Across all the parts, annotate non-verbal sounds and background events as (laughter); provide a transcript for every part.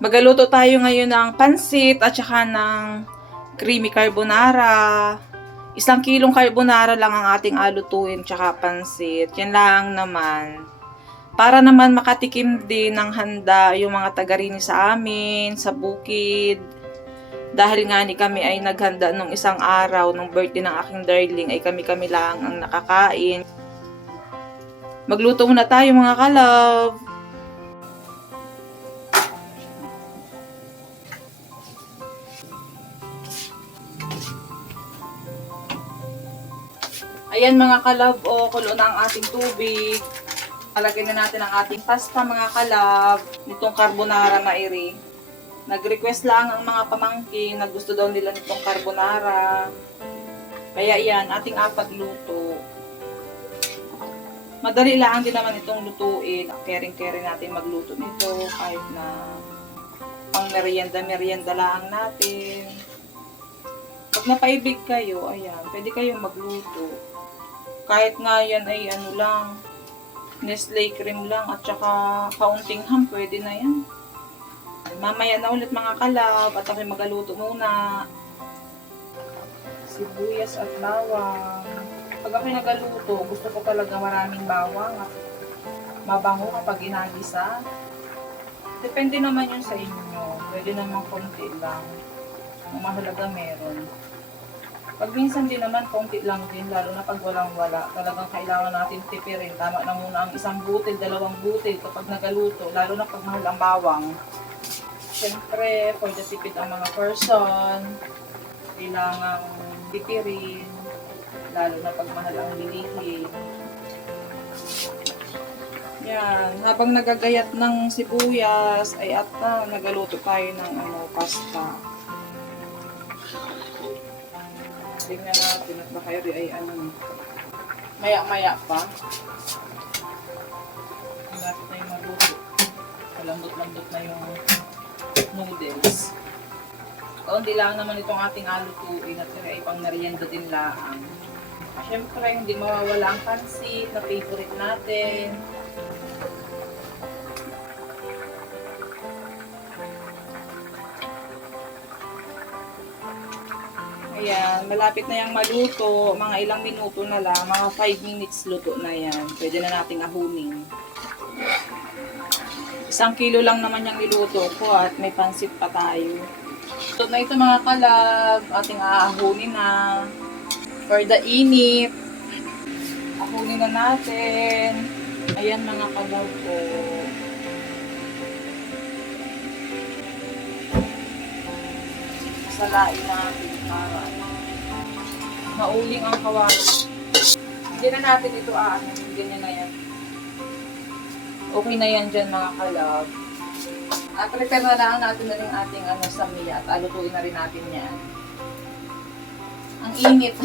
Magaluto tayo ngayon ng pansit at saka ng creamy carbonara. Isang kilong carbonara lang ang ating alutuin tsaka pansit. Yan lang naman. Para naman makatikim din ng handa yung mga taga rin sa amin, sa bukid. Dahil nga ni kami ay naghanda nung isang araw, nung birthday ng aking darling, ay kami-kami lang ang nakakain. Magluto muna tayo mga kalove. Ayan mga kalab, o kulo na ang ating tubig. Alagyan na natin ang ating pasta mga kalab. Nitong carbonara na iri. Nag-request lang ang mga pamangkin na gusto daw nila nitong carbonara. Kaya yan, ating apat luto. Madali lang din naman itong lutuin. Kering-kering natin magluto nito kahit na pang merienda-merienda lang natin. Pag napaibig kayo, ayan, pwede kayong magluto. Kahit nga yan ay ano lang, Nestle cream lang at saka kaunting ham, pwede na yan. Mamaya na ulit mga kalab at ako'y magaluto muna. Sibuyas at bawang. Pag ako'y nagaluto, gusto ko talaga maraming bawang at mabango kapag inagisa. Depende naman yun sa inyo. Pwede naman konti lang. Ang mahalaga meron. Pag minsan din naman, konti lang din, lalo na pag walang-wala. Talagang kailangan natin tipirin. Tama na muna ang isang butil, dalawang butil kapag nagaluto, lalo na pag mahal ang bawang. Siyempre, for the tipid ang mga person, kailangan tipirin, lalo na pag mahal ang bilihin. Yan, habang nagagayat ng sibuyas, ay at na, nagaluto tayo ng ano, pasta. Tingnan natin at baka yun ay ano, maya-maya pa. Malapit na maluto. Malambot-lambot na yung noodles. Kaunti lang naman itong ating alutuin at kaya ay pang merienda din lang. Siyempre, hindi mawawala ang pansit na favorite natin. Ayan, malapit na yung maluto. Mga ilang minuto na lang. Mga 5 minutes luto na yan. Pwede na nating ahunin. Isang kilo lang naman yung niluto ko at may pansit pa tayo. So na ito mga kalab, ating aahunin na. For the init. Ahunin na natin. Ayan mga kalab ko. Salain natin para mauling ang kawali. Hindi na natin ito aanin. Ganyan na yan. Okay na yan dyan mga kalab. At prepare na lang natin na rin ating ano, samiya at alutuin na rin natin yan. Ang init.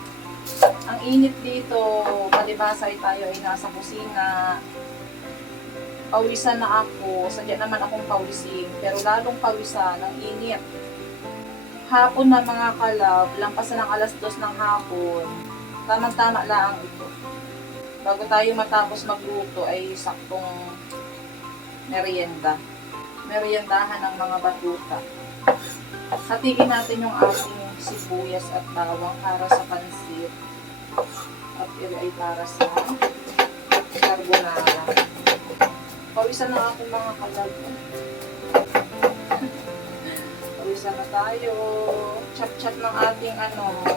(laughs) ang init dito, palibasay tayo ay nasa kusina. Pawisan na ako. Sadya naman akong pawisin. Pero lalong pawisan, ang init. Hapon na mga kalab, lampasan ng alas dos ng hapon. Tamang-tama lang ito. Bago tayo matapos magluto ay saktong merienda. Meriendahan ng mga batuta. Hatigin natin yung ating sibuyas at bawang para sa pansit. At ito ay para sa carbonara. Pawisan na ako mga kalab. Na tayo. Chop-chop ng ating ano,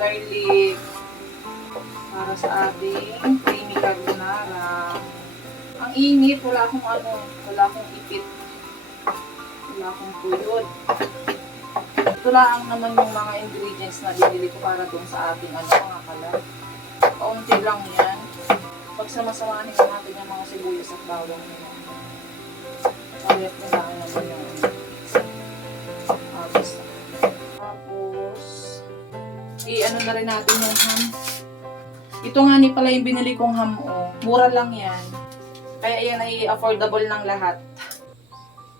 garlic para sa ating creamy carbonara. Ang init, wala akong ano, wala akong ipit. Wala akong tuyod. Ito lang naman yung mga ingredients na binili ko para doon sa ating ano, mga kalat. Kaunti lang yan. Pagsama-samahin natin yung mga sibuyas at bawang nila. Payat na lang naman yung na rin natin yung ham. Ito nga ni pala yung binili kong ham, oh. Mura lang yan. Kaya yan ay affordable ng lahat.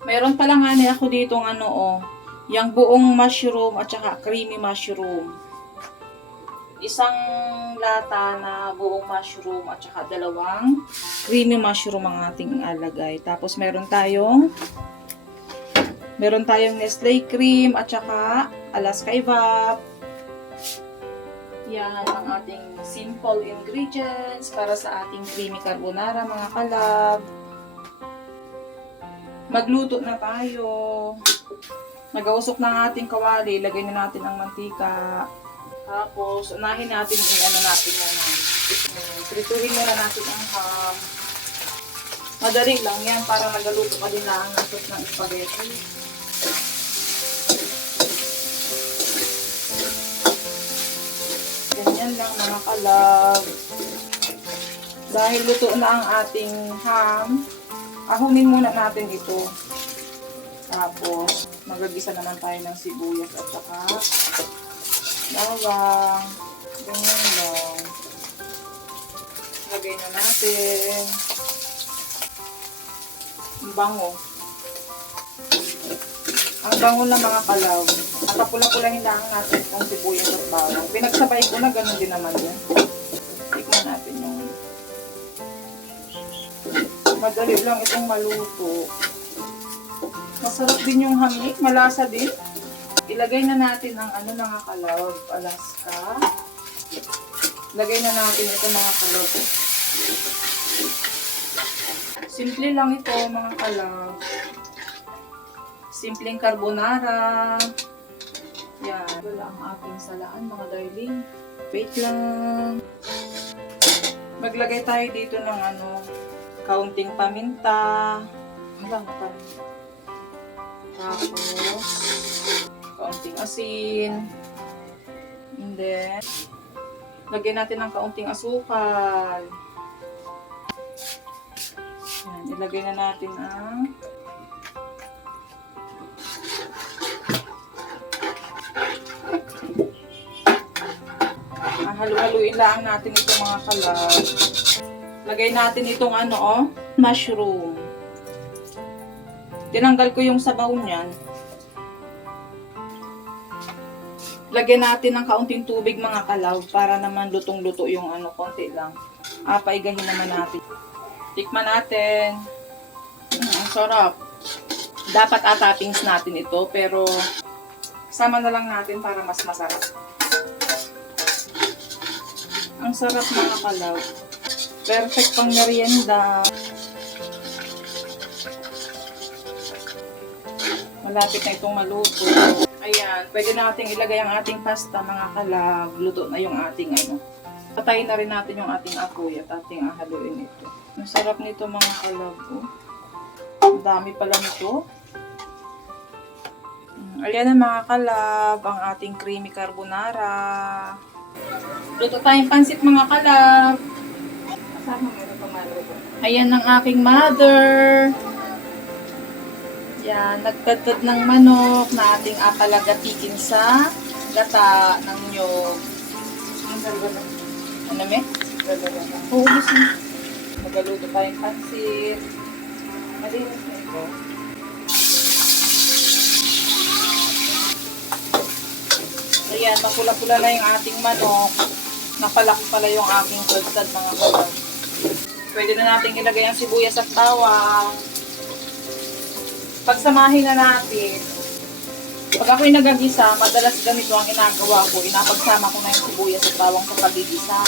Meron pala nga ni ako dito ano, oh. Yung buong mushroom at saka creamy mushroom. isang lata na buong mushroom at saka dalawang creamy mushroom ang ating alagay. Tapos meron tayong meron tayong Nestle cream at saka Alaska Evap. Yan ang ating simple ingredients para sa ating creamy carbonara mga kalab. Magluto na tayo. Nagausok na ang ating kawali, lagay na natin ang mantika. Tapos, unahin natin yung ano natin yung Prituhin muna natin ang ham. Madali lang yan para nagaluto ka din lang ng sauce ng spaghetti. Kalab. Dahil luto na ang ating ham, ahunin muna natin ito. Tapos, magagisa naman tayo ng sibuyas at saka bawang. Ganyan lang. Lagay na natin. Ang bango. Ang bango ng mga kalaw. At pula-pulahin lang natin itong sibuyas at bawang. Pinagsabay ko na ganun din naman yan. Tikman natin yung madali lang itong maluto. Masarap din yung hamik, malasa din. Ilagay na natin ang ano mga kalaw, Alaska. Lagay na natin ito mga kalaw. Simple lang ito mga kalaw. Simpleng carbonara. Yan. Wala ang ating salaan mga darling. Wait lang. Maglagay tayo dito ng ano, kaunting paminta. Wala paminta. Tapos, kaunting asin. And then, lagyan natin ng kaunting asukal. Yan, ilagay na natin ang halu-haluin lang natin itong mga kalat. Lagay natin itong ano oh, mushroom. Tinanggal ko yung sabaw niyan. Lagyan natin ng kaunting tubig mga kalaw para naman lutong-luto yung ano, konti lang. Ah, paigahin naman natin. Tikman natin. Mm, ang sarap. Dapat atapings natin ito, pero sama na lang natin para mas masarap. Sarap mga kalaw. Perfect pang merienda. Malapit na itong maluto. Ayan, pwede nating ilagay ang ating pasta mga kalab. Luto na yung ating ano. Patayin na rin natin yung ating apoy at ating ahaluin ito. Ang sarap nito mga kalab. Oh. Ang dami pala nito. Ayan na mga kalab, ang ating creamy carbonara. Luto tayong pansit mga kalab. Kasama meron pa maluto. Ayan ang aking mother. Yan, nagtatad ng manok na ating apalagatikin sa gata ng nyog. Ano me? Oo, gusto. Magaluto tayong pansit. Malinis na ito. Ayan, mapula-pula na yung ating manok. Napalaki pala yung aking tudtad mga kalag. Pwede na natin ilagay ang sibuyas at bawang. Pagsamahin na natin. Pag ako'y nagagisa, madalas ganito ang ginagawa ko. Inapagsama ko na yung sibuyas at bawang sa pagigisa.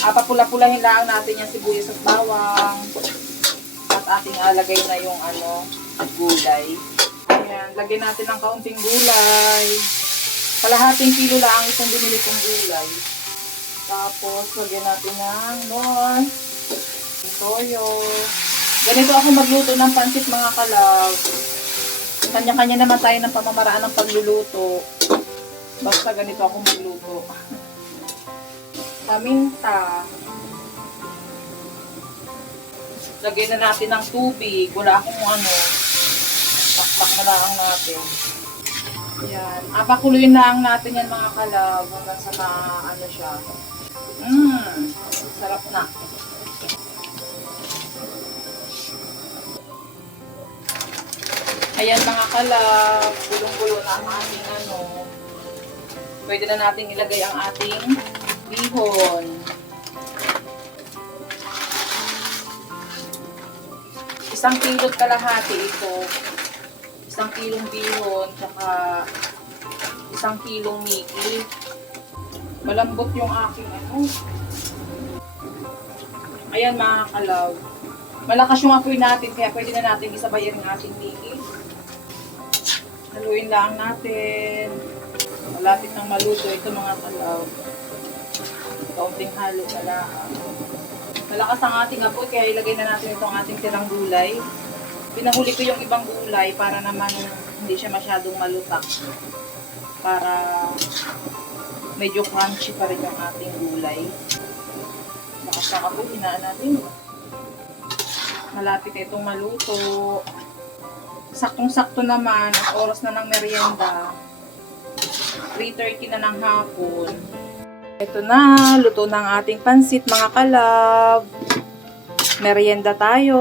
Ah, papula-pulahin lang natin yung sibuyas at bawang. At ating alagay na yung ano, gulay. Ayan, lagyan natin ng kaunting gulay. Kalahating kilo lang itong binili kong gulay. Tapos, lagyan natin ng more. Toyo. Ganito ako magluto ng pansit mga kalab. Kanya-kanya naman tayo ng pamamaraan ng pagluluto. Basta ganito ako magluto. (laughs) Paminta. Lagyan na natin ng tubig. Wala akong ano. Takpak na lang natin. Yan. Apakuluin lang natin yan mga kalab hanggang sa ma, ano siya. Mmm. Sarap na. Ayan mga kalab, bulong-bulo na ang ating ano, Pwede na natin ilagay ang ating bihon. Isang kilot kalahati ito. Isang kilong bihon, tsaka isang kilong miki. Malambot yung aking ano. Ayan mga kalaw. Malakas yung apoy natin, kaya pwede na natin isabayan ng ating miki. Haluin lang natin. Malapit ng maluto ito mga kalaw. Kaunting halo na lang. Malakas ang ating apoy, kaya ilagay na natin itong ating tirang gulay. Pinahuli ko yung ibang gulay para naman hindi siya masyadong malutak. Para medyo crunchy pa rin yung ating gulay. Lakas ng apoy, hinaan natin. Malapit itong maluto. Saktong-sakto naman, at oras na ng merienda. 3.30 na ng hapon. Ito na, luto ng ating pansit mga kalab. Merienda tayo.